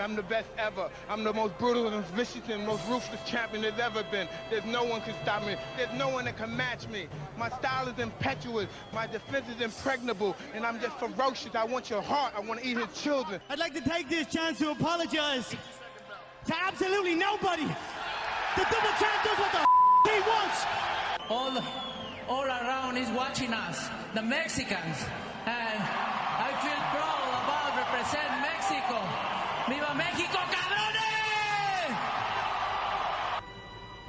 I'm the best ever. I'm the most brutal and vicious and most ruthless champion there's ever been. There's no one can stop me. There's no one that can match me. My style is impetuous. My defense is impregnable. And I'm just ferocious. I want your heart. I want to eat his children. I'd like to take this chance to apologize to absolutely nobody. The double champ does what the he wants. All around is watching us, the Mexicans. And I feel proud about represent Mexico. ¡Viva México, cabrones!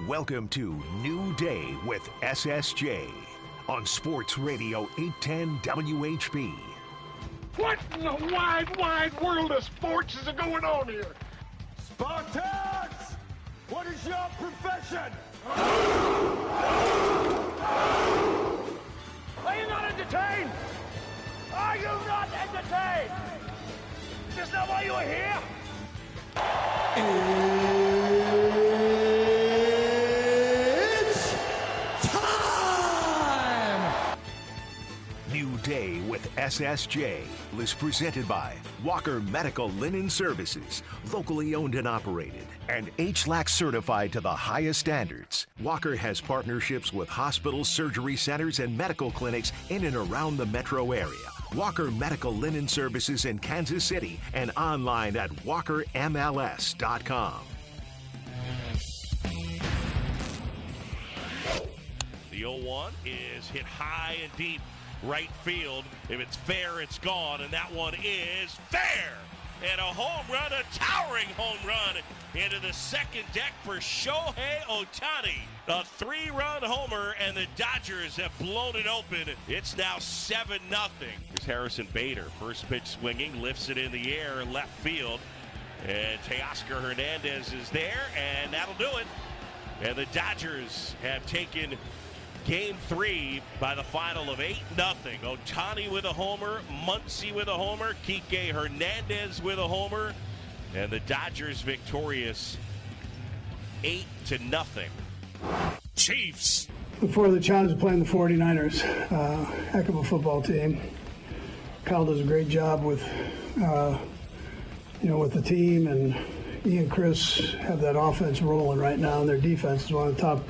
Welcome to New Day with SSJ on Sports Radio 810 WHB. What in the wide world of sports is going on here? Spartans! What is your profession? Are you not entertained? Are you not entertained? Is this not why you are here? It's time! New Day with SSJ is presented by Walker Medical Linen Services, locally owned and operated, and HLAC certified to the highest standards. Walker has partnerships with hospitals, surgery centers, and medical clinics in and around the metro area. Walker Medical Linen Services in Kansas City and online at walkermls.com. The 0-1 is hit high and deep right field. If it's fair, it's gone, and that one is fair. And a home run, a towering home run into the second deck for Shohei Ohtani. A 3-run homer, and the Dodgers have blown it open. It's now 7-0. Here's Harrison Bader. First pitch swinging, lifts it in the air, left field. And Teoscar Hernandez is there, and that'll do it. And the Dodgers have taken Game 3 by the final of 8-0. Ohtani with a homer, Muncy with a homer, Kike Hernandez with a homer, and the Dodgers victorious 8-0. Chiefs. Before the challenge of playing the 49ers, heck of a football team. Kyle does a great job with, with the team, and he and Chris have that offense rolling right now, and their defense is one of the top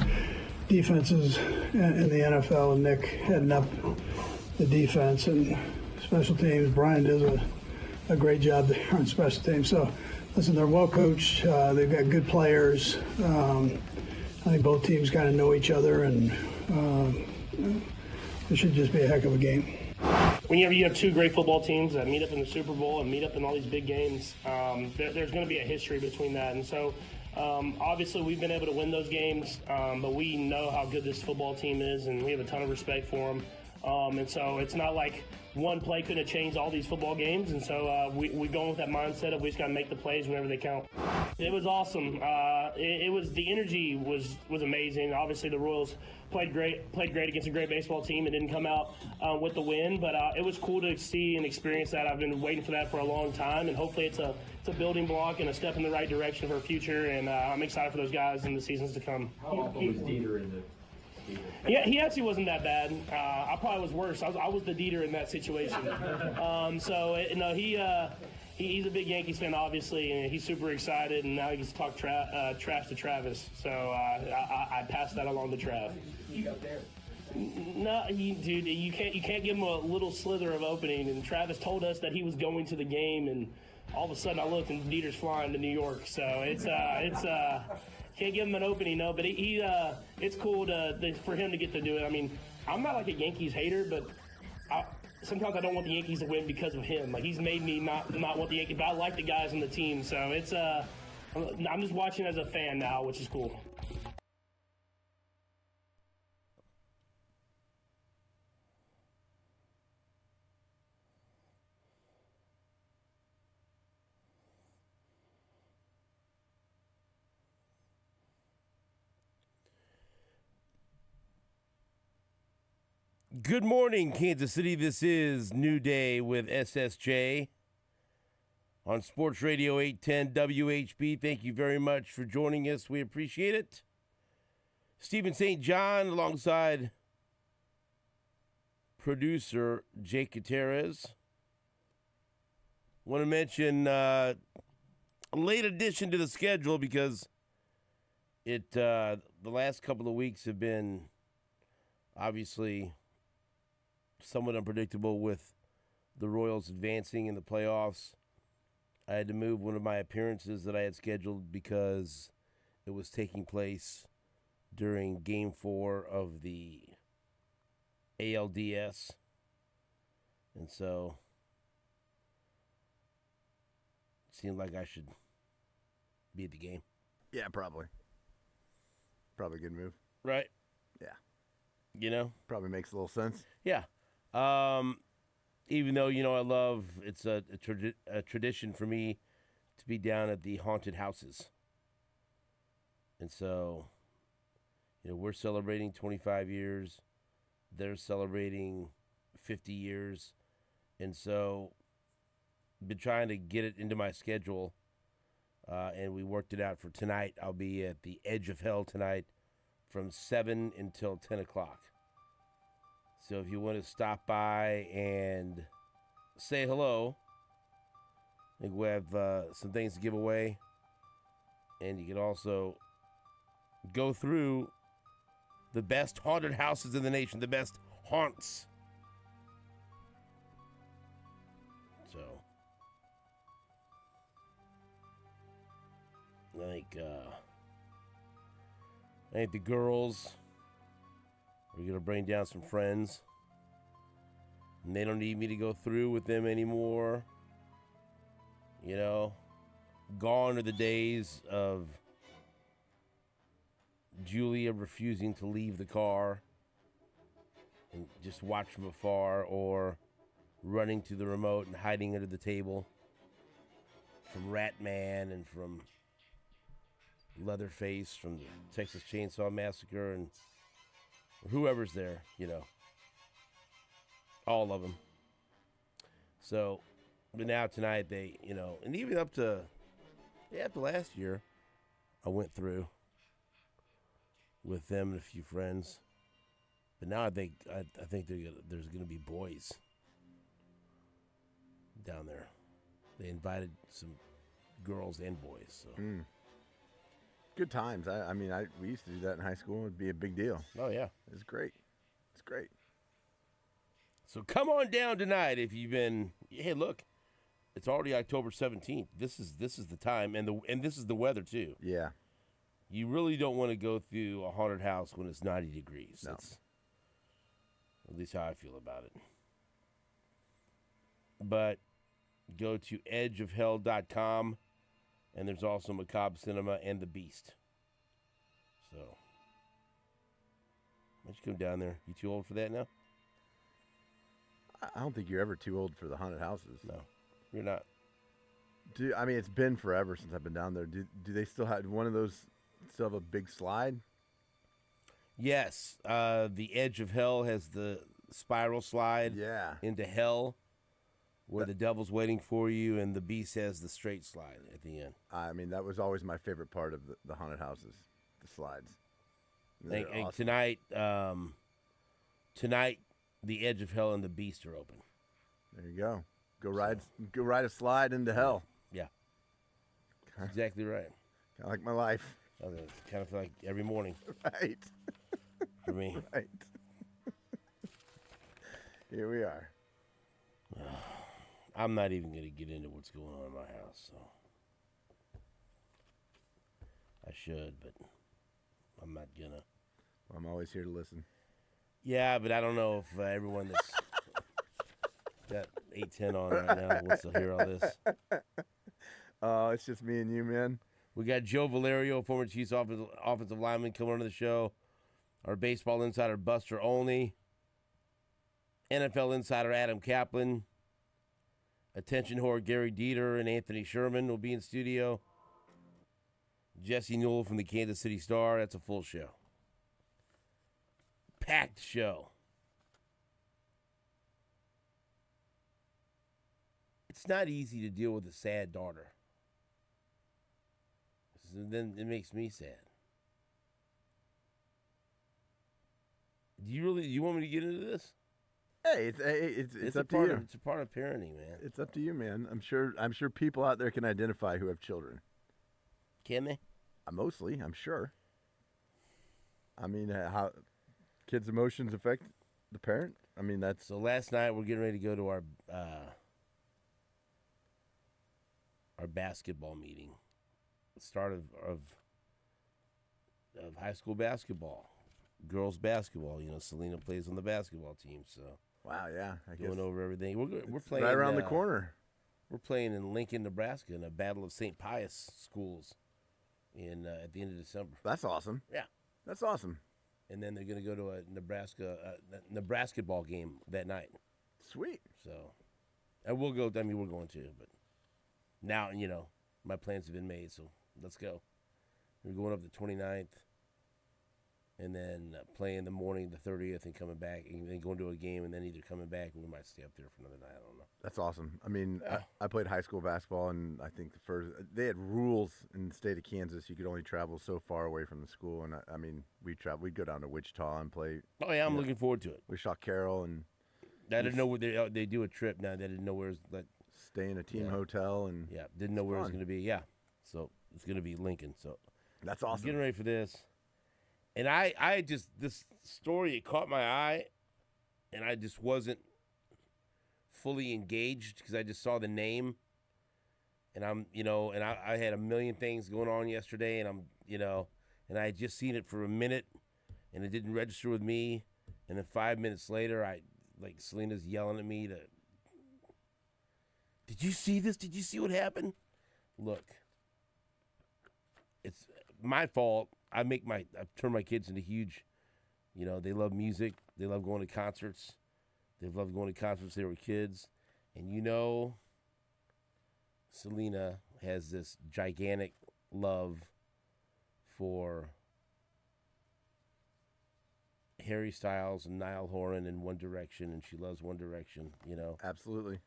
defenses in the NFL, and Nick heading up the defense and special teams. Brian does a great job there on special teams. So, listen, they're well coached. They've got good players. I think both teams kind of know each other, and it should just be a heck of a game. Whenever you have two great football teams that meet up in the Super Bowl and meet up in all these big games, there's going to be a history between that. And so, obviously, we've been able to win those games, but we know how good this football team is, and we have a ton of respect for them. And so it's not like one play could have changed all these football games. And so we're going with that mindset of we just got to make the plays whenever they count. It was awesome. It was the energy was amazing. Obviously, the Royals played great against a great baseball team and didn't come out with the win. But it was cool to see and experience that. I've been waiting for that for a long time, and hopefully it's a building block and a step in the right direction for our future. And I'm excited for those guys in the seasons to come. How awful was Dieter in the? Yeah, he actually wasn't that bad. I probably was worse. I was the Dieter in that situation. He's a big Yankees fan, obviously, and he's super excited, and now he gets to talk trash to Travis. So I passed that along to Trav. You got there. No, dude, you can't give him a little slither of opening. And Travis told us that he was going to the game, and all of a sudden I looked and Dieter's flying to New York. So it's can't give him an opening, no. But it's cool for him to get to do it. I mean, I'm not like a Yankees hater, but sometimes I don't want the Yankees to win because of him. Like, he's made me not want the Yankees, but I like the guys on the team. So it's I'm just watching as a fan now, which is cool. Good morning, Kansas City. This is New Day with SSJ on Sports Radio 810 WHB. Thank you very much for joining us. We appreciate it. Stephen St. John alongside producer Jake Gutierrez. Want to mention a late addition to the schedule because the last couple of weeks have been obviously somewhat unpredictable with the Royals advancing in the playoffs. I had to move one of my appearances that I had scheduled because it was taking place during Game 4 of the ALDS. And so it seemed like I should be at the game. Yeah, probably. Probably a good move. Right? Yeah. You know? Probably makes a little sense. Yeah. Even though, I love, it's a tradition for me to be down at the haunted houses. And so, we're celebrating 25 years. They're celebrating 50 years. And so, been trying to get it into my schedule. And we worked it out for tonight. I'll be at the Edge of Hell tonight from 7 until 10 o'clock. So if you want to stop by and say hello, I think we have some things to give away. And you can also go through the best haunted houses in the nation, the best haunts. So I think the girls are going to bring down some friends. And they don't need me to go through with them anymore. Gone are the days of Julia refusing to leave the car and just watch from afar, or running to the remote and hiding under the table from Ratman and from Leatherface from the Texas Chainsaw Massacre and whoever's there, all of them. So, but now tonight they, and even up to last year, I went through with them and a few friends. But now I think there's going to be boys down there. They invited some girls and boys. So. Good times. We used to do that in high school. It'd be a big deal. Oh, yeah. It's great. It's great. So come on down tonight if you've been. Hey, look, it's already October 17th. This is the time, and this is the weather too. Yeah. You really don't want to go through a haunted house when it's 90 degrees. No. That's at least how I feel about it. But go to edgeofhell.com, and there's also Macabre Cinema and The Beast. So why don't you come down there? You too old for that now? I don't think you're ever too old for the haunted houses. No, you're not. It's been forever since I've been down there. Do they still have one of those? Still have a big slide? Yes. The Edge of Hell has the spiral slide into hell where the devil's waiting for you, and the Beast has the straight slide at the end. That was always my favorite part of the haunted houses, the slides. And awesome. Tonight, the Edge of Hell and the Beast are open. There you go. Go ride a slide into hell. Yeah. That's exactly right. Kind of like my life. I kind of feel like every morning. Right. For me. Right. Here we are. I'm not even going to get into what's going on in my house, so. I should, but I'm not going to. Well, I'm always here to listen. Yeah, but I don't know if everyone that's got 810 on right now wants to hear all this. Oh, it's just me and you, man. We got Joe Valerio, former Chiefs offensive lineman, coming on the show. Our baseball insider, Buster Olney. NFL insider, Adam Kaplan. Attention whore, Gary Dieter and Anthony Sherman will be in studio. Jesse Newell from the Kansas City Star. That's a full show. Packed show. It's not easy to deal with a sad daughter. Then it makes me sad. Do you want me to get into this? Hey, it's up to you. It's a part of parenting, man. It's up to you, man. I'm sure people out there can identify who have children. Can they? Mostly, I'm sure. I mean, how kids' emotions affect the parent? I mean, that's... So last night we're getting ready to go to our basketball meeting. The start of high school basketball. Girls basketball. You know, Selena plays on the basketball team, so... Wow, yeah. I going guess over everything. We're playing... right around the corner. We're playing in Lincoln, Nebraska in a Battle of St. Pius schools at the end of December. That's awesome. Yeah. That's awesome. And then they're going to go to a Nebraska ball game that night. Sweet. So, and we'll go. I mean, we're going to, but now, you know, my plans have been made, so let's go. We're going up the 29th, and then playing the morning, the 30th, and coming back, and then going to a game, and then either coming back, or we might stay up there for another night. I don't know. That's awesome. I mean, I played high school basketball, and I think they had rules in the state of Kansas. You could only travel so far away from the school, and I mean, we'd go down to Wichita and play. Oh yeah, I'm looking forward to it. We shot Carroll, and I didn't know where they do a trip now. They didn't know where stay in a team hotel, and didn't know where it was going to be. Yeah, so it's going to be Lincoln. So that's awesome. I'm getting ready for this, and I just this story it caught my eye, and I just wasn't fully engaged because I just saw the name, and I had a million things going on yesterday, and and I had just seen it for a minute, and it didn't register with me, and then 5 minutes later, Selena's yelling at me did you see this? Did you see what happened? Look, it's my fault. I turn my kids into huge, they love music. They love going to concerts. They've loved going to concerts when they were kids. And Selena has this gigantic love for Harry Styles and Niall Horan and One Direction, and she loves One Direction, Absolutely.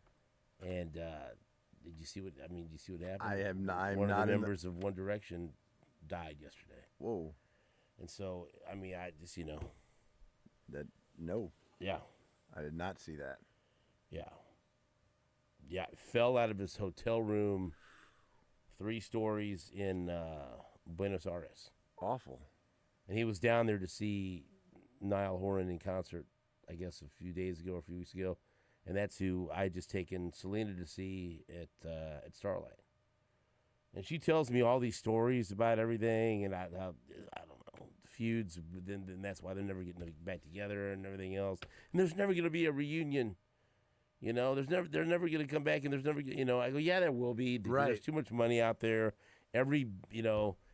And did you see what happened? I am not. One of the members of One Direction died yesterday. Whoa. And so, I just, No. Yeah. I did not see that. Yeah. Yeah, fell out of his hotel room 3 stories in Buenos Aires. Awful. And he was down there to see Niall Horan in concert, I guess, a few weeks ago. And that's who I had just taken Selena to see at Starlight. And she tells me all these stories about everything, and I don't know, feuds, then that's why they're never getting back together and everything else. And there's never going to be a reunion. They're never going to come back, and there's never, I go, yeah, there will be. Right. There's too much money out there. And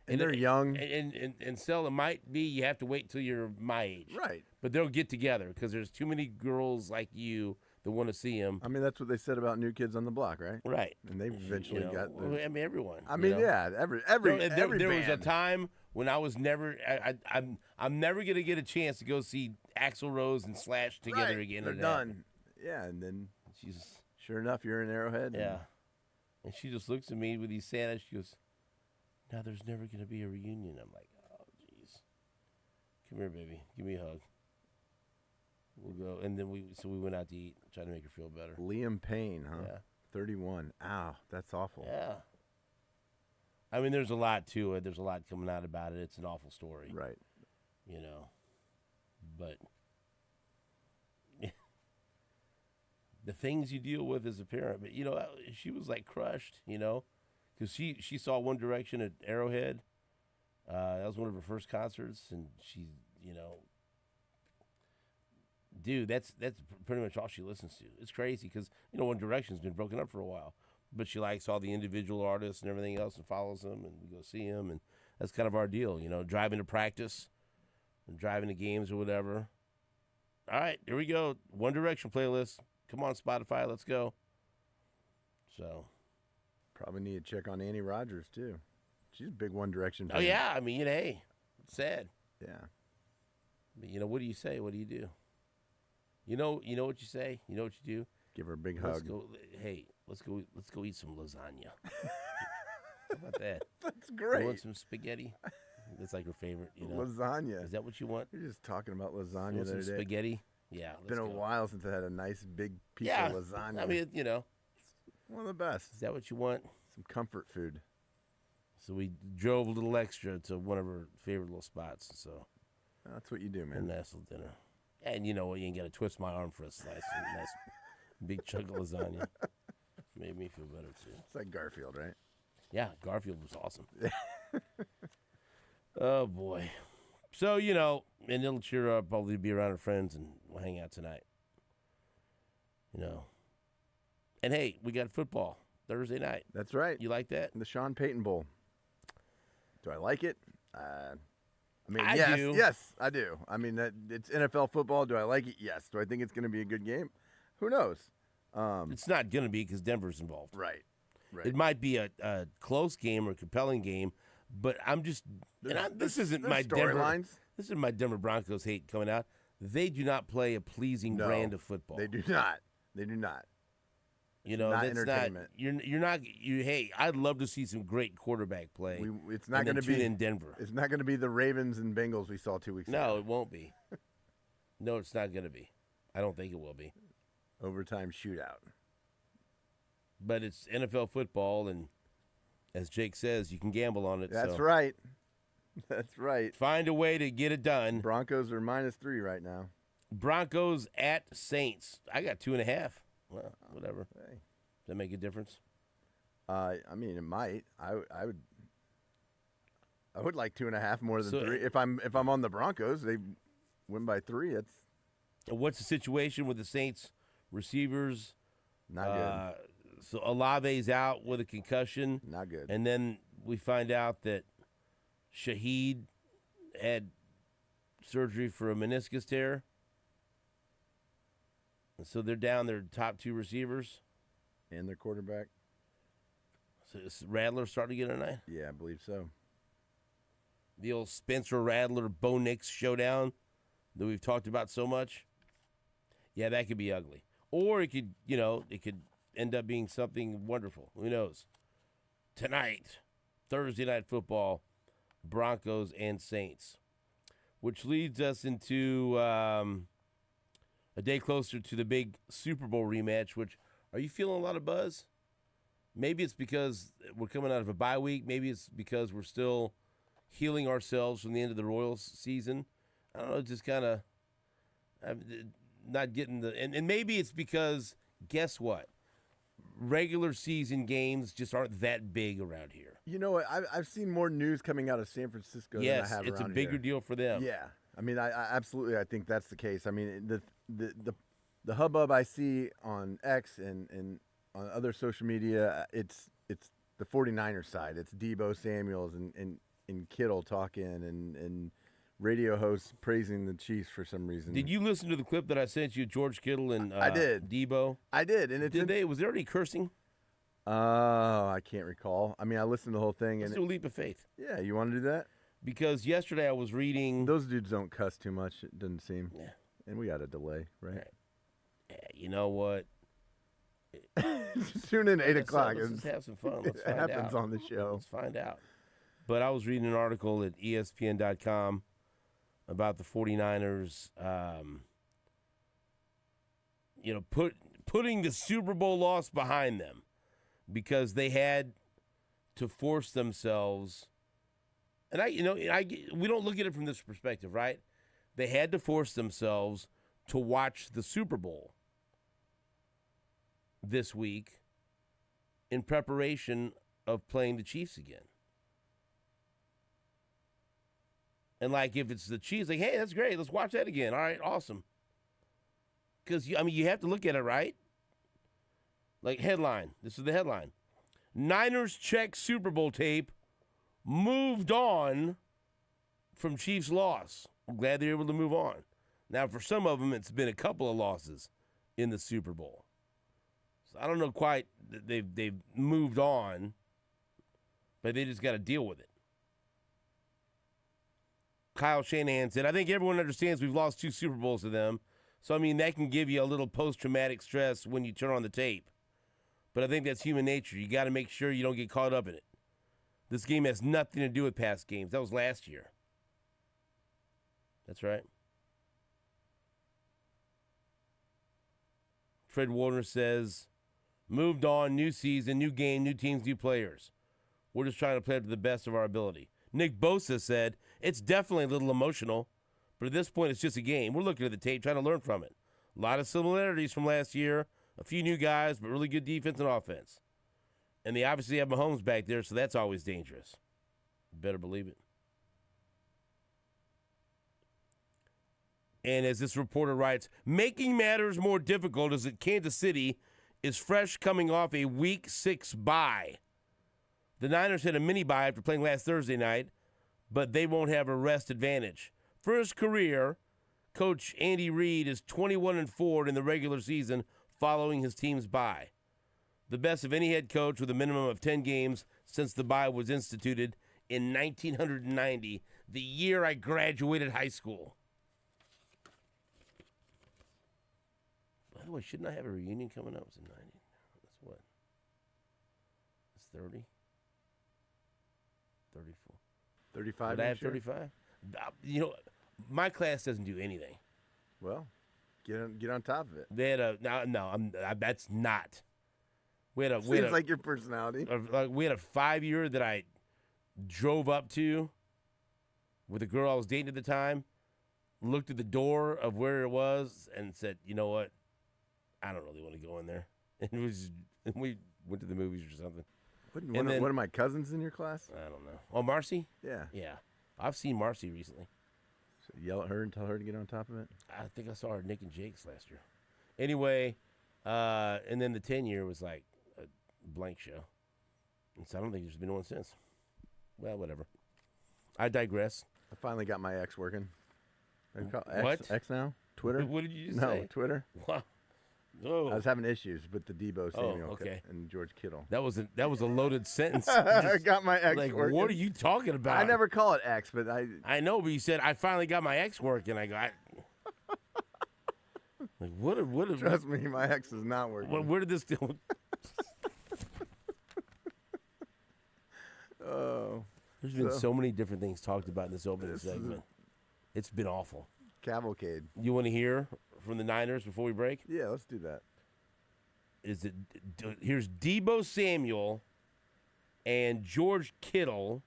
they're young. And Stella, it might be you have to wait till you're my age. Right. But they'll get together because there's too many girls like you that want to see him. I mean, that's what they said about New Kids on the Block, right? Right. And they eventually got. Everyone. I mean, yeah, every there was a band. time when I was never. I'm never gonna get a chance to go see Axl Rose and Slash together again. They're done. Yeah, and then sure enough, you're in Arrowhead. Yeah. And she just looks at me with these sad eyes. She goes, "Now there's never gonna be a reunion." I'm like, "Oh, jeez. Come here, baby. Give me a hug." We'll go, and then we went out to eat, try to make her feel better. Liam Payne, huh? Yeah. 31. Ow, that's awful. Yeah. I mean, there's a lot to it. There's a lot coming out about it. It's an awful story. Right. But the things you deal with as a parent. But, she was, crushed, because she saw One Direction at Arrowhead. That was one of her first concerts, and she, dude, that's pretty much all she listens to. It's crazy because, One Direction's been broken up for a while. But she likes all the individual artists and everything else and follows them, and we go see them. And that's kind of our deal, driving to practice and driving to games or whatever. All right, here we go. One Direction playlist. Come on, Spotify, let's go. So. Probably need to check on Annie Rogers, too. She's a big One Direction fan. Oh, yeah. I mean, hey, it's sad. Yeah. But, what do you say? What do you do? You know what you say? You know what you do? Give her a big Let's hug. go, hey, let's go eat some lasagna. How about that? That's great. You want some spaghetti? That's like her favorite, Lasagna. Is that what you want? You're just talking about lasagna You want the some other day. spaghetti? Yeah. It's been a while since I had a nice big piece of lasagna. I mean, one of the best. Is that what you want? Some comfort food. So we drove a little extra to one of our favorite little spots. So that's what you do, man. A nice little dinner. And you know what? You ain't got to twist my arm for a slice. A nice big chunk of lasagna. Made me feel better, too. It's like Garfield, right? Yeah, Garfield was awesome. Oh, boy. So, you know, and it'll cheer up, probably be around our friends, and we'll hang out tonight. You know. And, hey, we got football Thursday night. That's right. You like that? The Sean Payton Bowl. Do I like it? I yes, do. Yes, I do. I mean, it's NFL football. Do I like it? Yes. Do I think it's going to be a good game? Who knows? It's not going to be because Denver's involved. Right. It might be a close game or a compelling game, but I'm just this isn't my storylines. This is my Denver Broncos hate coming out. They do not play a pleasing brand of football. They do not. They do not. You know, not that's entertainment. Hey, I'd love to see some great quarterback play. It's not going to be in Denver. It's not going to be the Ravens and Bengals we saw 2 weeks ago. No, it won't be. No, it's not going to be. I don't think it will be. Overtime shootout. But it's NFL football, and as Jake says, you can gamble on it. That's right. That's right. Find a way to get it done. Broncos are -3 right now. Broncos at Saints. I got 2.5. Well, whatever. Hey. Does that make a difference? I mean, it might. I would like 2.5 more than 3. If I'm on the Broncos, they win by 3. That's. What's the situation with the Saints receivers? Not good. So Olave's out with a concussion. Not good. And then we find out that Shaheed had surgery for a meniscus tear. And so they're down their top 2 receivers. And their quarterback. So is Rattler starting to get a night? Yeah, I believe so. The old Spencer Rattler, Bo Nix showdown that we've talked about so much. Yeah, that could be ugly. Or it could, it could end up being something wonderful. Who knows? Tonight, Thursday Night Football, Broncos and Saints, which leads us into a day closer to the big Super Bowl rematch, which, are you feeling a lot of buzz? Maybe it's because we're coming out of a bye week. Maybe it's because we're still healing ourselves from the end of the Royals season. I don't know, just kind of not getting the – and maybe it's because, guess what? Regular season games just aren't that big around here. You know what? I've seen more news coming out of San Francisco than I have around here. Yes, it's a bigger deal for them. Yeah. I mean, I absolutely think that's the case. I mean, the hubbub I see on X and on other social media, it's the 49ers side. It's Debo Samuels and Kittle talking and radio hosts praising the Chiefs for some reason. Did you listen to the clip that I sent you, George Kittle and I did. Debo? I did. And was there any cursing? I can't recall. I mean, I listened to the whole thing. Let's do a leap of faith. Yeah, you want to do that? Because yesterday I was reading. Those dudes don't cuss too much, it doesn't seem. Yeah. And we got a delay, right? Yeah, you know what? Tune in 8 o'clock. Let's just have some fun. Let's find out. It happens on the show. Let's find out. But I was reading an article at ESPN.com about the 49ers, putting the Super Bowl loss behind them because they had to force themselves. And we don't look at it from this perspective, right? They had to force themselves to watch the Super Bowl this week in preparation of playing the Chiefs again. And, if it's the Chiefs, hey, that's great. Let's watch that again. All right, awesome. Because, you have to look at it, right? Headline. This is the headline. Niners check Super Bowl tape. Moved on from Chiefs' loss. I'm glad they're able to move on. Now, for some of them, it's been a couple of losses in the Super Bowl. So I don't know quite that they've moved on, but they just got to deal with it. Kyle Shanahan said, I think everyone understands we've lost 2 Super Bowls to them. So, that can give you a little post-traumatic stress when you turn on the tape. But I think that's human nature. You got to make sure you don't get caught up in it. This game has nothing to do with past games. That was last year. That's right. Fred Warner says, moved on, new season, new game, new teams, new players. We're just trying to play up to the best of our ability. Nick Bosa said, it's definitely a little emotional, but at this point it's just a game. We're looking at the tape, trying to learn from it. A lot of similarities from last year, a few new guys, but really good defense and offense. And they obviously have Mahomes back there, so that's always dangerous. You better believe it. And as this reporter writes, making matters more difficult is that Kansas City is fresh coming off a Week 6 bye. The Niners had a mini bye after playing last Thursday night, but they won't have a rest advantage. For his career, Coach Andy Reid is 21-4 in the regular season following his team's bye. The best of any head coach with a minimum of 10 games since the bye was instituted in 1990, the year I graduated high school. By the way, shouldn't I have a reunion coming up? It's in 90. That's what? It's 30? 34. 35. Would I have 35? You know, my class doesn't do anything. Well, get on top of it. They had a that's not. Seems like your personality. We had a 5-year that I drove up to with a girl I was dating at the time, looked at the door of where it was, and said, you know what? I don't really want to go in there. And we went to the movies or something. One of my cousins in your class? I don't know. Oh, Marcy? Yeah. Yeah. I've seen Marcy recently. So yell at her and tell her to get on top of it? I think I saw her at Nick and Jake's last year. Anyway, and then the 10-year was like a blank show. And so I don't think there's been one since. Well, whatever. I digress. I finally got my X working. What? X now? Twitter? What did you just say? No, Twitter. Wow. Oh. I was having issues with the Debo Samuel okay. and George Kittle. That was a loaded sentence. I got my X working. What are you talking about? I never call it X, but I know, but you said I finally got my X working. I go, like what? Trust me, my X is not working. Where did this go? Oh, there's been so many different things talked about in this opening segment. It's been awful. Cavalcade. You want to hear from the Niners before we break? Yeah, let's do that. Here's Debo Samuel and George Kittle.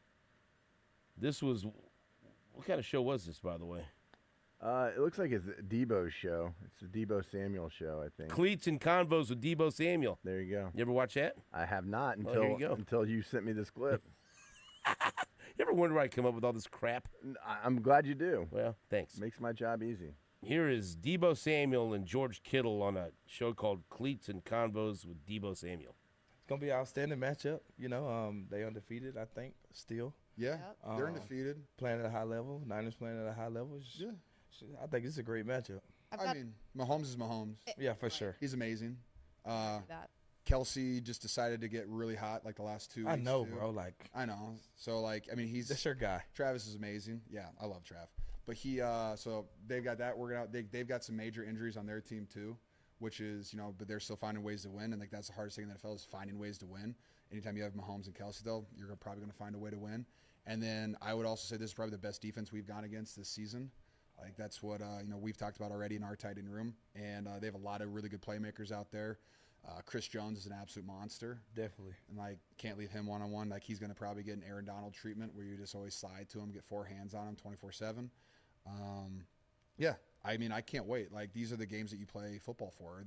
This was, what kind of show was this, by the way? It looks like it's Debo's show. It's the Debo Samuel show, I think. Cleats and Convos with Debo Samuel. There you go. You ever watch that? I have not until you sent me this clip. You ever wonder why I come up with all this crap? I'm glad you do. Well, thanks. Makes my job easy. Here is Debo Samuel and George Kittle on a show called Cleats and Convos with Debo Samuel. It's going to be an outstanding matchup. You know, they undefeated, I think, still. Yeah, they're undefeated. Playing at a high level. Niners playing at a high level. Yeah. I think it's a great matchup. I mean, Mahomes is Mahomes. Yeah, for sure. He's amazing. Kelsey just decided to get really hot like the last 2 weeks. I know, too. bro. Like, I know. So, like, I mean, that's your guy. Travis is amazing. Yeah, I love Trav. But so they've got that working out. They've got some major injuries on their team too, which is, you know, but they're still finding ways to win. And like that's the hardest thing in the NFL is finding ways to win. Anytime you have Mahomes and Kelsey, though, you're probably going to find a way to win. And then I would also say this is probably the best defense we've gone against this season. Like that's what we've talked about already in our tight end room. And they have a lot of really good playmakers out there. Chris Jones is an absolute monster. Definitely. And, like, can't leave him one-on-one. Like, he's going to probably get an Aaron Donald treatment where you just always slide to him, get 4 hands on him 24/7. Yeah, I mean, I can't wait. Like, these are the games that you play football for.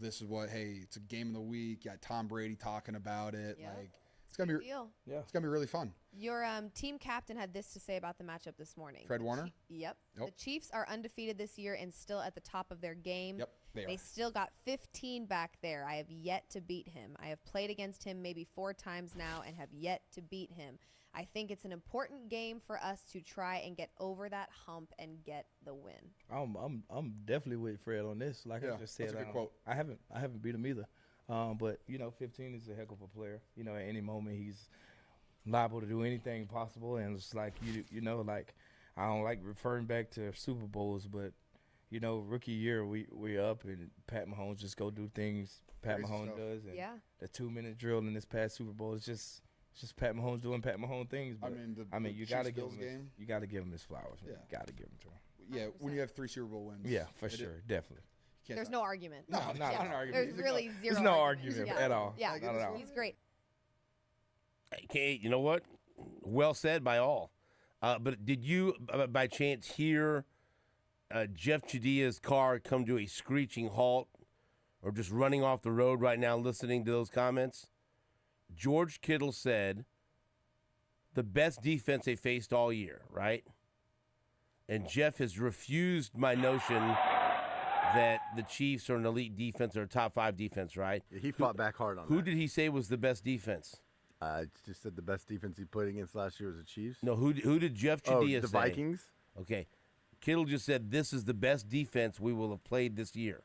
This is what, hey, it's a game of the week. You got Tom Brady talking about it. Yep. Like, it's going to be it's going to be really fun. Your team captain had this to say about the matchup this morning. Fred Warner? Yep. The Chiefs are undefeated this year and still at the top of their game. Yep, they still got 15 back there. I have yet to beat him. I have played against him maybe 4 times now and have yet to beat him. I think it's an important game for us to try and get over that hump and get the win. I'm definitely with Fred on this. Like I just said, that's a good quote. I haven't beat him either. But 15 is a heck of a player. At any moment he's liable to do anything possible, and it's like like I don't like referring back to Super Bowls, but rookie year we up and Pat Mahomes just go do things Pat Mahomes does, and the 2-minute drill in this past Super Bowl is just Pat Mahomes doing Pat Mahomes things. But you got to give him his flowers. Yeah. You got to give him to him. Yeah, 100%. When you have 3 Super Bowl wins. Yeah, for sure, definitely. There's no argument. No, not an argument. There's really zero. There's no argument at all. Yeah, not at all. He's great. Okay, you know what? Well said by all. But did you, by chance, hear Jeff Chidia's car come to a screeching halt or just running off the road right now listening to those comments? George Kittle said the best defense they faced all year, right? And Jeff has refused my notion that the Chiefs are an elite defense or a top 5 defense, right? Yeah, he fought back hard on that. Who did he say was the best defense? Just said the best defense he played against last year was the Chiefs. No, who did Jeff Chidia say? The Vikings? Okay. Kittle just said this is the best defense we will have played this year.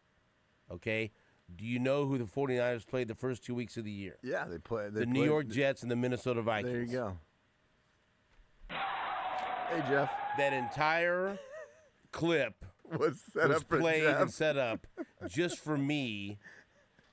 Okay? Do you know who the 49ers played the first 2 weeks of the year? Yeah, they played. The New York Jets and the Minnesota Vikings. There you go. Hey, Jeff. That entire clip was played and set up just for me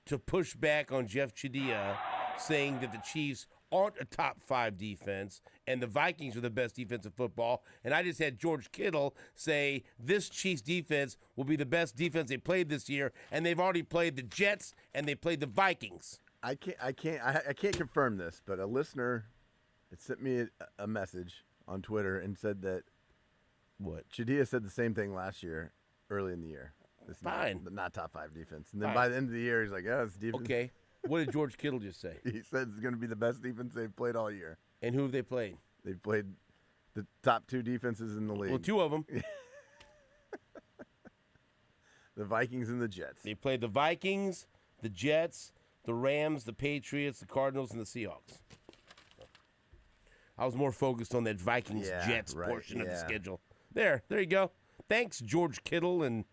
to push back on Jeff Chidia saying that the Chiefs aren't a top 5 defense and the Vikings are the best defense of football. And I just had George Kittle say this Chiefs defense will be the best defense they played this year, and they've already played the Jets and they played the Vikings. I can't confirm this, but a listener had sent me a message on Twitter and said that Chidia said the same thing last year, early in the year. It's fine, not top 5 defense. And then by the end of the year, he's like, "Yeah, it's defense." Okay. What did George Kittle just say? He said it's going to be the best defense they've played all year. And who have they played? They've played the top 2 defenses in the league. Well, 2 of them. The Vikings and the Jets. They played the Vikings, the Jets, the Rams, the Patriots, the Cardinals, and the Seahawks. I was more focused on that Vikings-Jets portion of the schedule. There you go. Thanks, George Kittle and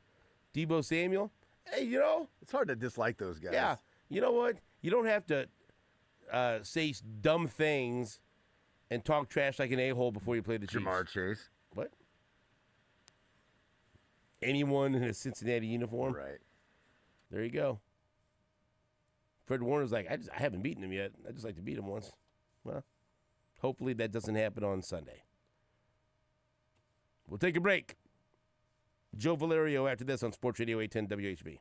Deebo Samuel. Hey, it's hard to dislike those guys. Yeah. You know what? You don't have to say dumb things and talk trash like an a-hole before you play the Chiefs. Jamar Chase. What? Anyone in a Cincinnati uniform? Right. There you go. Fred Warner's like, I haven't beaten him yet. I just like to beat him once. Well, hopefully that doesn't happen on Sunday. We'll take a break. Joe Valerio after this on Sports Radio 810 WHB.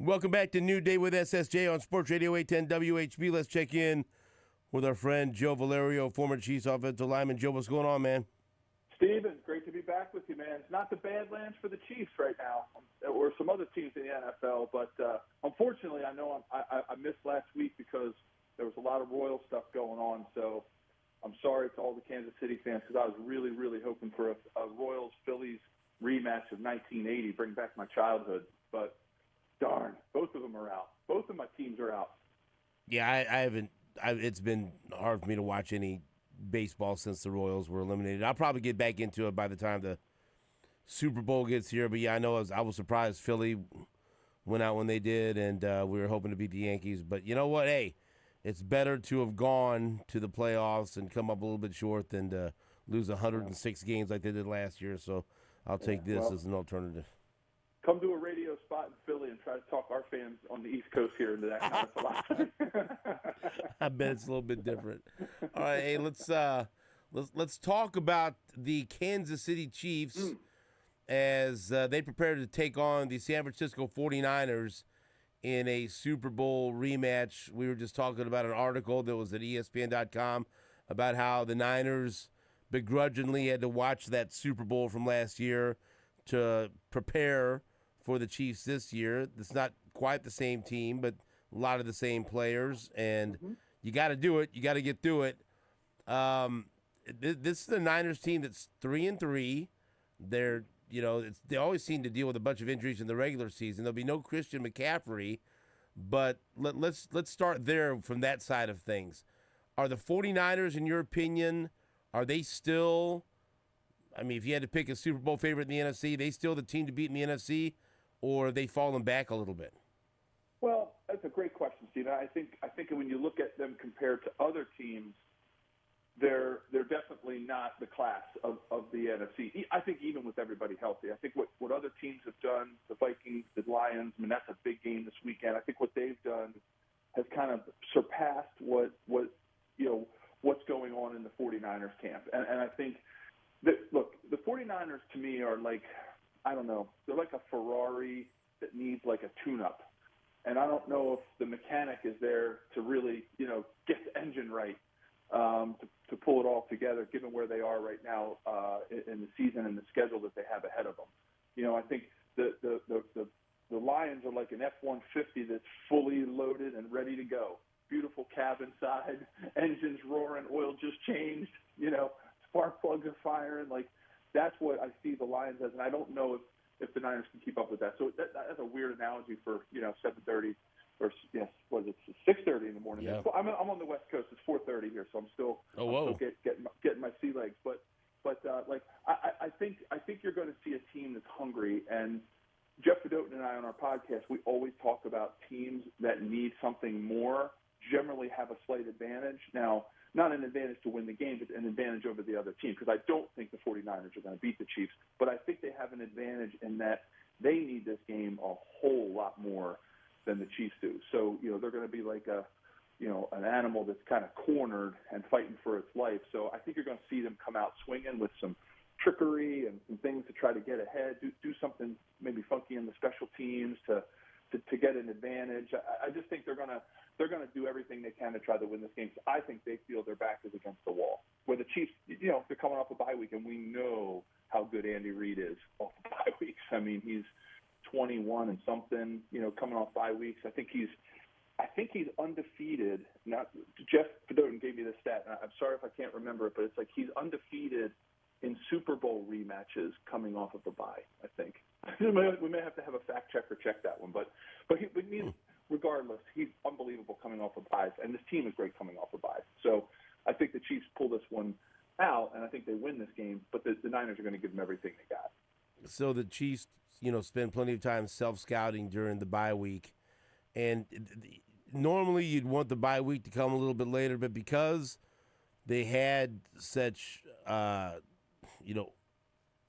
Welcome back to New Day with SSJ on Sports Radio 810 WHB. Let's check in with our friend Joe Valerio, former Chiefs offensive lineman. Joe, what's going on, man? Steven, great to be back with you, man. It's not the Badlands for the Chiefs right now, or some other teams in the NFL, but unfortunately, I know I missed last week because there was a lot of Royal stuff going on, so I'm sorry to all the Kansas City fans because I was really, really hoping for a Royals-Phillies rematch of 1980, bring back my childhood, but darn, both of them are out. Both of my teams are out. Yeah, I haven't. It's been hard for me to watch any baseball since the Royals were eliminated. I'll probably get back into it by the time the Super Bowl gets here. But yeah, I know I was surprised Philly went out when they did, and we were hoping to beat the Yankees. But you know what? Hey, it's better to have gone to the playoffs and come up a little bit short than to lose 106 games like they did last year. So I'll take this as an alternative. Come to a radio spot in Philly and try to talk our fans on the East Coast here into that kind of philosophy. I bet it's a little bit different. All right, hey, let's talk about the Kansas City Chiefs as they prepare to take on the San Francisco 49ers in a Super Bowl rematch. We were just talking about an article that was at ESPN.com about how the Niners begrudgingly had to watch that Super Bowl from last year to prepare for the Chiefs this year. It's not quite the same team, but a lot of the same players, and you got to do it. You got to get through it. This is the Niners team that's 3-3. They're, they always seem to deal with a bunch of injuries in the regular season. There'll be no Christian McCaffrey, but let's start there from that side of things. Are the 49ers, in your opinion, are they still, if you had to pick a Super Bowl favorite in the NFC, they still the team to beat in the NFC, or have they fallen back a little bit? Well, that's a great question, Steve. I think when you look at them compared to other teams, they're definitely not the class of the NFC. I think even with everybody healthy, I think what other teams have done, the Vikings, the Lions, that's a big game this weekend. I think what they've done has kind of surpassed what's going on in the 49ers camp. And I think look, the 49ers to me are like, I don't know, they're like a Ferrari that needs like a tune-up. And I don't know if the mechanic is there to really, get the engine right to pull it all together, given where they are right now in the season and the schedule that they have ahead of them. I think the Lions are like an F-150 that's fully loaded and ready to go. Beautiful cab inside, engines roaring, oil just changed, spark plugs are firing. Like, that's what I see the Lions as, and I don't know if the Niners can keep up with that. So that's a weird analogy for 7:30 or 6:30 in the morning. Yeah. I'm on the West Coast. It's 4:30 here, so I'm still getting my sea legs. But I think you're going to see a team that's hungry. And Jeff Fidotin and I on our podcast, we always talk about teams that need something more generally have a slight advantage. Now, not an advantage to win the game, but an advantage over the other team, because I don't think the 49ers are going to beat the Chiefs, but I think they have an advantage in that they need this game a whole lot more than the Chiefs do. So, they're going to be like an animal that's kind of cornered and fighting for its life. So I think you're going to see them come out swinging with some trickery and some things to try to get ahead, do something maybe funky in the special teams to get an advantage. I just think they're going to do everything they can to try to win this game. So I think they feel their back is against the wall. Where the Chiefs, they're coming off a bye week, and we know how good Andy Reid is off the bye weeks. He's 21 and something, coming off bye weeks. I think he's undefeated. Not Jeff Fidotin gave me this stat, and I'm sorry if I can't remember it, but it's like he's undefeated in Super Bowl rematches coming off of a bye, I think. We may have to have a fact checker check that one, but regardless, he's unbelievable coming off of buys, and this team is great coming off of buys. So I think the Chiefs pull this one out, and I think they win this game, but the Niners are going to give them everything they got. So the Chiefs, spend plenty of time self-scouting during the bye week, and normally you'd want the bye week to come a little bit later, but because they had such,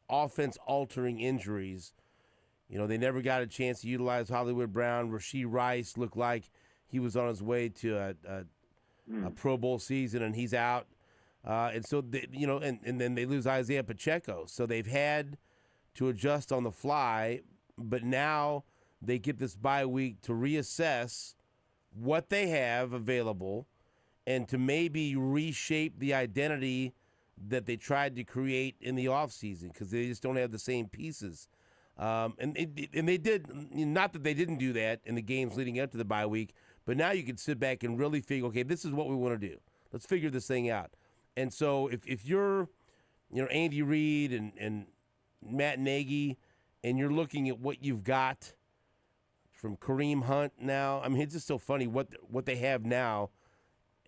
offense-altering injuries, they never got a chance to utilize Hollywood Brown. Rashee Rice looked like he was on his way to a Pro Bowl season, and he's out. And so, and then they lose Isaiah Pacheco. So they've had to adjust on the fly, but now they get this bye week to reassess what they have available and to maybe reshape the identity that they tried to create in the offseason because they just don't have the same pieces. And they did, not that they didn't do that in the games leading up to the bye week, but now you can sit back and really figure, okay, this is what we want to do. Let's figure this thing out. And so if you're, Andy Reid and Matt Nagy, and you're looking at what you've got from Kareem Hunt now, I mean, it's just so funny what they have now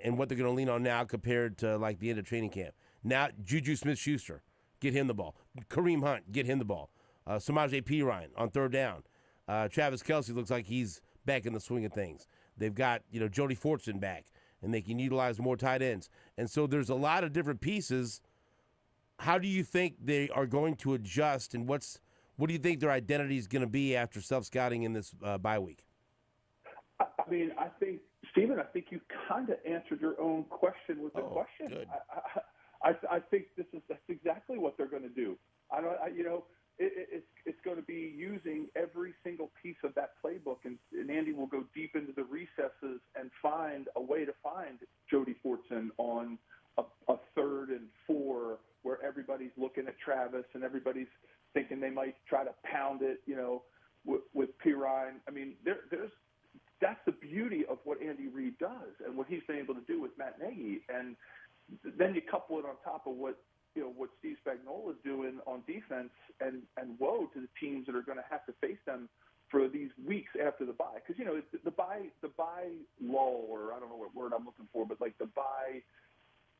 and what they're going to lean on now compared to, like, the end of training camp. Now, Juju Smith-Schuster, get him the ball. Kareem Hunt, get him the ball. Samaje Perine on third down. Travis Kelce looks like he's back in the swing of things. They've got, Jody Fortson back, and they can utilize more tight ends. And so there's a lot of different pieces. How do you think they are going to adjust, and what do you think their identity is going to be after self-scouting in this bye week? I mean, I think, Stephen, you kind of answered your own question with the question. Good. I think that's exactly what they're going to do. It's going to be using every single piece of that playbook, and Andy will go deep into the recesses and find a way to find Jody Fortson on a 3rd and 4 where everybody's looking at Travis and everybody's thinking they might try to pound it, with Perine. I mean, that's the beauty of what Andy Reid does and what he's been able to do with Matt Nagy. And then you couple it on top of what Steve Spagnuolo is doing on defense, and woe to the teams that are going to have to face them for these weeks after the bye. Because, the bye lull, or I don't know what word I'm looking for, but like the bye,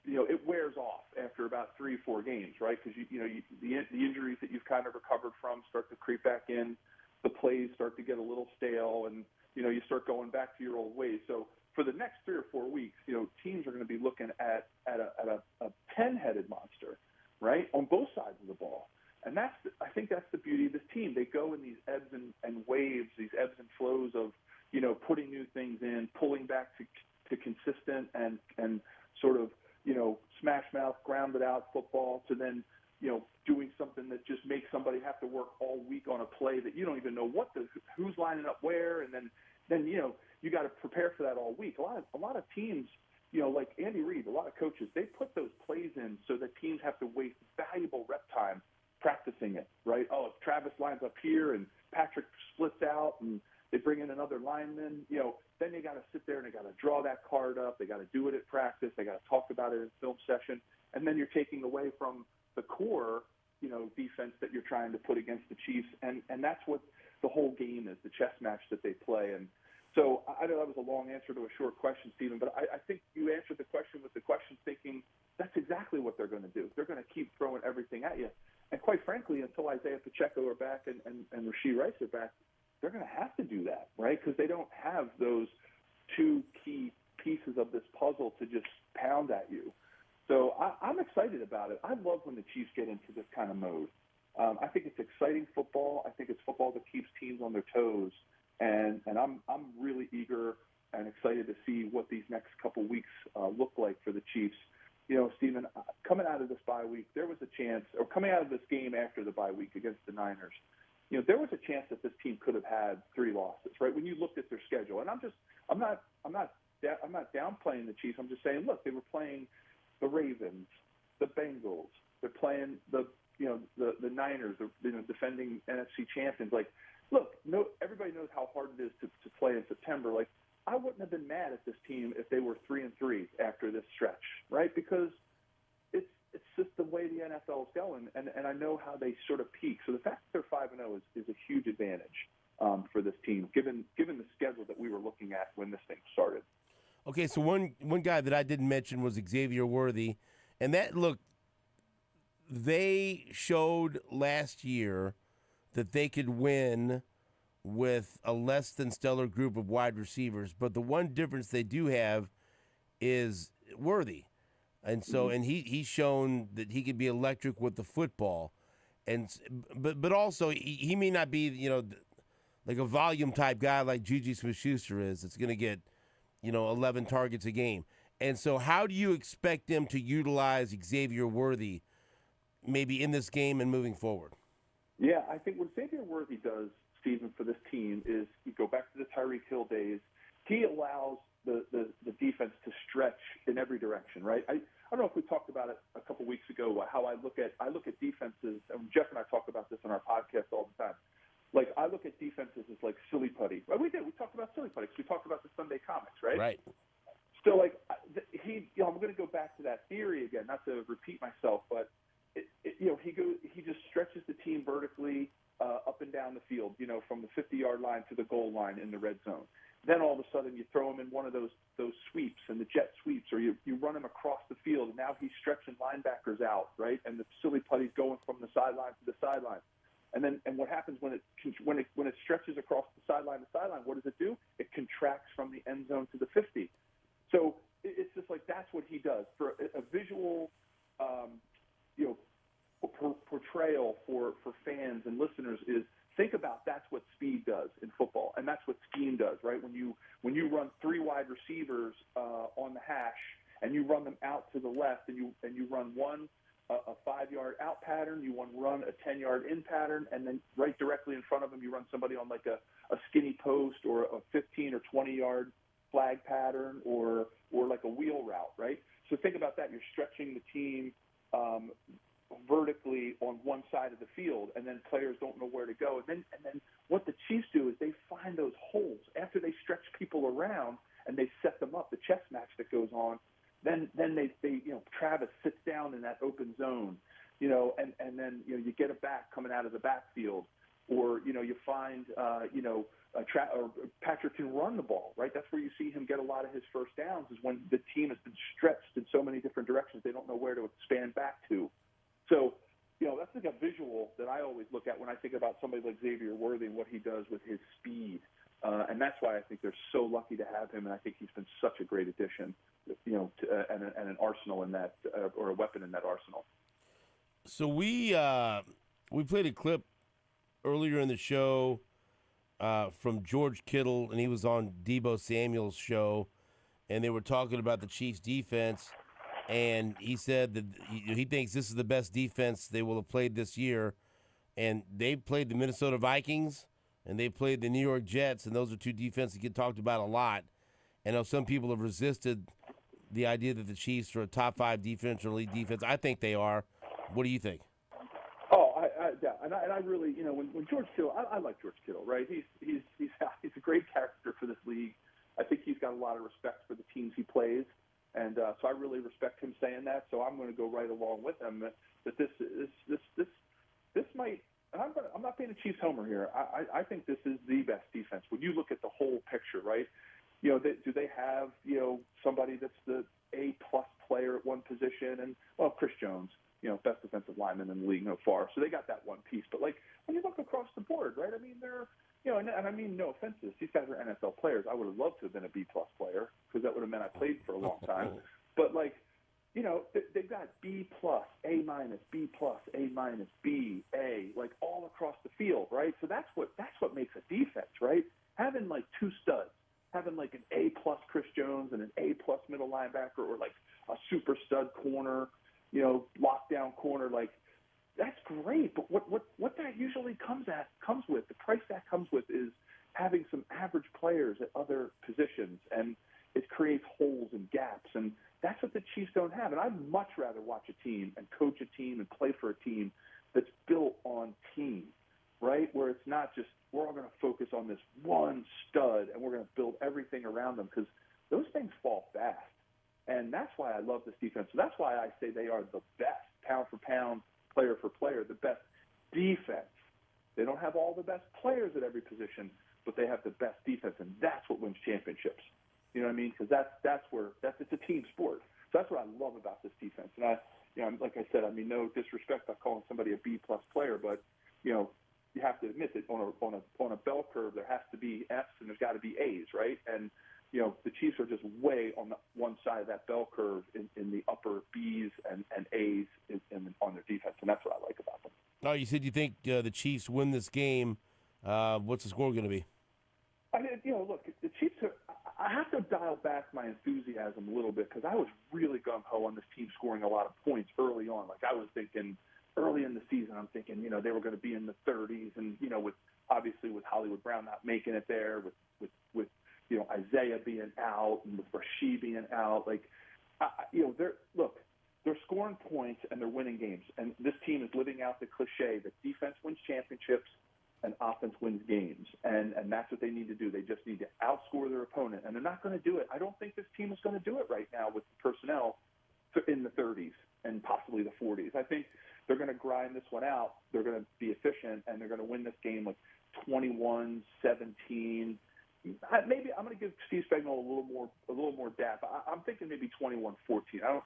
it wears off after about 3-4 games, right? Because, the injuries that you've kind of recovered from start to creep back in. The plays start to get a little stale, and, you start going back to your old ways. So for the next 3 or 4 weeks, teams are going to be looking at a 10-headed monster, right, on both sides of the ball. And I think that's the beauty of this team. They go in these ebbs and waves, these ebbs and flows of, putting new things in, pulling back to consistent and sort of, smash mouth, grounded out football, to then, doing something that just makes somebody have to work all week on a play that you don't even know who's lining up where, and then you got to prepare for that all week. A lot of teams, like Andy Reid, a lot of coaches, they put those plays in so that teams have to waste valuable rep time practicing it, right? Oh, if Travis lines up here and Patrick splits out and they bring in another lineman, then they got to sit there and they got to draw that card up. They got to do it at practice. They got to talk about it in film session. And then you're taking away from the core, defense that you're trying to put against the Chiefs. And that's what the whole game is, the chess match that they play. And so I know that was a long answer to a short question, Stephen, but I think you answered the question with the question thinking that's exactly what they're going to do. They're going to keep throwing everything at you. And quite frankly, until Isaiah Pacheco are back and Rashee Rice are back, they're going to have to do that, right? Because they don't have those 2 key pieces of this puzzle to just pound at you. So I'm excited about it. I love when the Chiefs get into this kind of mode. I think it's exciting football. I think it's football that keeps teams on their toes. And I'm really eager and excited to see what these next couple weeks look like for the Chiefs. Stephen, coming out of this bye week, there was a chance, or coming out of this game after the bye week against the Niners, there was a chance that this team could have had 3 losses, right? When you looked at their schedule, and I'm not downplaying the Chiefs. I'm just saying, look, they were playing the Ravens, the Bengals. They're playing the Niners, the defending NFC champions. Like, look, everybody knows how hard it is to play in September. Like, I wouldn't have been mad at this team if they were 3-3 after this stretch, right? Because it's just the way the NFL is going, and I know how they sort of peak. So the fact that they're 5-0 is a huge advantage for this team, given the schedule that we were looking at when this thing started. Okay, so one guy that I didn't mention was Xavier Worthy, and they showed last year that they could win with a less than stellar group of wide receivers, but the one difference they do have is Worthy. And so, and he's shown that he could be electric with the football, but also he may not be like a volume type guy like Juju Smith-Schuster is. It's going to get 11 targets a game. And so, how do you expect them to utilize Xavier Worthy, maybe in this game and moving forward? Yeah, I think what Xavier Worthy does Stephen, for this team is you go back to the Tyreek Hill days. He allows the defense to stretch in every direction, right? I don't know if we talked about it a couple weeks ago, how I look at defenses, and Jeff and I talk about this on our podcast all the time. Like, I look at defenses as like silly putty. Well, we did. We talked about silly putty because we talked about the Sunday comics, right? Right. So, like, I'm going to go back to that theory again, not to repeat myself, but he just stretches the team vertically up and down the field, from the 50-yard line to the goal line in the red zone. Then all of a sudden you throw him in one of those sweeps and the jet sweeps, or you run him across the field, and now he's stretching linebackers out, right? And the silly putty's going from the sideline to the sideline. And what happens when it stretches across the sideline to sideline? What does it do? It contracts from the end zone to the 50. So it's just like that's what he does for a visual, portrayal for fans and listeners is think about that's what speed does in football, and that's what scheme does, right? When you run three wide receivers on the hash and you run them out to the left, and you run one a 5-yard out pattern, you run a 10-yard in pattern, and then right directly in front of them you run somebody on like a skinny post or a 15 or 20-yard flag pattern or like a wheel route, right? So think about that. You're stretching the team vertically on one side of the field, and then players don't know where to go. And then what the Chiefs do is they find those holes after they stretch people around and they set them up. The chess match that goes on. Then they Travis sits down in that open zone, and then you get a back coming out of the backfield, or you find Patrick can run the ball, right? That's where you see him get a lot of his first downs is when the team has been stretched in so many different directions they don't know where to expand back to. So, that's like a visual that I always look at when I think about somebody like Xavier Worthy and what he does with his speed. And that's why I think they're so lucky to have him, and I think he's been such a great addition, and an arsenal in that, or a weapon in that arsenal. So we played a clip earlier in the show from George Kittle, and he was on Deebo Samuel's show, and they were talking about the Chiefs' defense, and he said that he thinks this is the best defense they will have played this year, and they played the Minnesota Vikings, and they played the New York Jets, and those are two defenses that get talked about a lot. I know some people have resisted the idea that the Chiefs are a top 5 defense or elite defense. I think they are. What do you think? Oh, yeah, and I really, when George Kittle, I like George Kittle, right? He's a great character for this league. I think he's got a lot of respect for the teams he plays, and so I really respect him saying that. So I'm going to go right along with him that this might. And I'm not being a Chiefs homer here. I think this is the best defense when you look at the whole picture, right? Do they have somebody that's the A-plus player at one position, and Chris Jones, best defensive lineman in the league, no far. So they got that one piece. But like when you look across the board, right? I mean, they're and I mean no offenses, these guys are NFL players. I would have loved to have been a B-plus player because that would have meant I played for a long time. But like. They've got B+, A-, B+, A-, B, A, like all across the field, right? So that's what makes a defense, right? Having like two studs, having like an A+ Chris Jones and an A+ middle linebacker, or like a super stud corner, lockdown corner, like that's great. But what that usually comes with, the price that comes with is having some average players at other positions, and it creates holes and gaps, and that's what the Chiefs don't have. And I'd much rather watch a team and coach a team and play for a team that's built on team, right? Where it's not just we're all going to focus on this one stud and we're going to build everything around them, because those things fall fast. And that's why I love this defense. So that's why I say they are the best, pound for pound, player for player, the best defense. They don't have all the best players at every position, but they have the best defense, and that's what wins championships. You know what I mean? Because it's a team sport. So that's what I love about this defense. And like I said, I mean, no disrespect by calling somebody a B+ player, but you have to admit that on a bell curve there has to be F's and there's got to be A's, right? And the Chiefs are just way on the one side of that bell curve in the upper B's and A's on their defense, and that's what I like about them. Oh, you said you think the Chiefs win this game. What's the score going to be? I mean, look, the Chiefs are. I have to dial back my enthusiasm a little bit because I was really gung-ho on this team scoring a lot of points early on. Like I was thinking, early in the season, I'm thinking, they were going to be in the 30s, and with Hollywood Brown not making it there, with Isaiah being out, and with Rashid being out, they're scoring points and they're winning games, and this team is living out the cliche that defense wins championships and offense wins games, and that's what they need to do. They just need to outscore their opponent, and they're not going to do it. I don't think this team is going to do it right now with personnel in the 30s and possibly the 40s. I think they're going to grind this one out. They're going to be efficient, and they're going to win this game 21-17. Maybe I'm going to give Steve Spagnuolo a little more dap. I'm thinking maybe 21-14.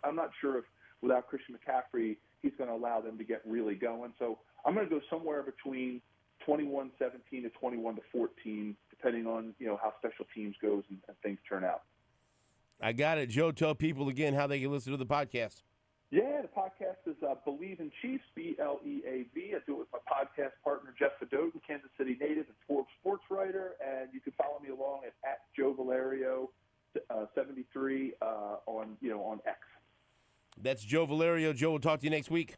I'm not sure if without Christian McCaffrey he's going to allow them to get really going. So I'm going to go somewhere between 21-17 to 21-14, depending on how special teams goes and things turn out. I got it. Joe, tell people again how they can listen to the podcast. Yeah, the podcast is Believe in Chiefs, BLEAV. I do it with my podcast partner, Jeff Fedotin, Kansas City native and Forbes sports writer. And you can follow me along at Joe Valerio 73 on X. That's Joe Valerio. Joe, we'll talk to you next week.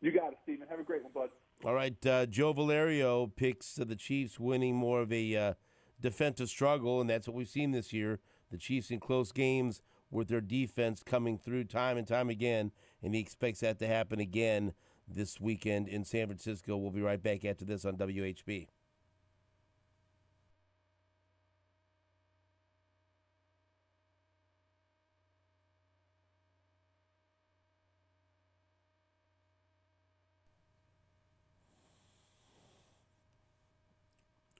You got it, Steven. Have a great one, bud. All right, Joe Valerio picks the Chiefs winning more of a defensive struggle, and that's what we've seen this year. The Chiefs in close games with their defense coming through time and time again, and he expects that to happen again this weekend in San Francisco. We'll be right back after this on WHB.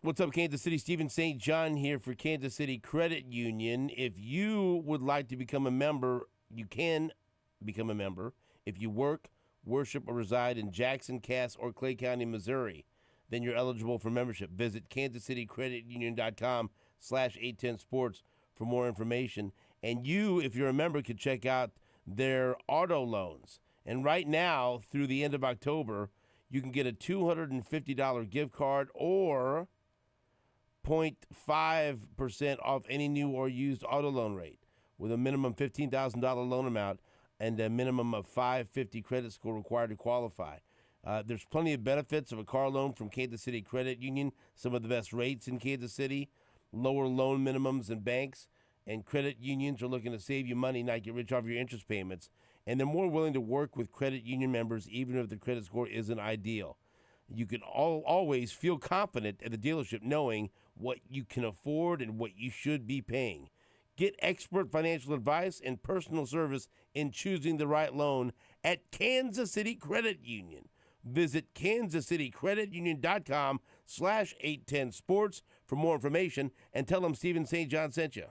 What's up, Kansas City? Stephen St. John here for Kansas City Credit Union. If you would like to become a member, you can become a member. If you work, worship, or reside in Jackson, Cass, or Clay County, Missouri, then you're eligible for membership. Visit kansascitycreditunion.com/810sports for more information. And you, if you're a member, can check out their auto loans. And right now, through the end of October, you can get a $250 gift card or 0.5% off any new or used auto loan rate with a minimum $15,000 loan amount and a minimum of 550 credit score required to qualify. There's plenty of benefits of a car loan from Kansas City Credit Union, some of the best rates in Kansas City, lower loan minimums than banks, and credit unions are looking to save you money, not get rich off your interest payments. And they're more willing to work with credit union members even if the credit score isn't ideal. You can always feel confident at the dealership knowing what you can afford and what you should be paying. Get expert financial advice and personal service in choosing the right loan at Kansas City Credit Union. Visit kansascitycreditunion.com/810sports for more information and tell them Stephen St. John sent you.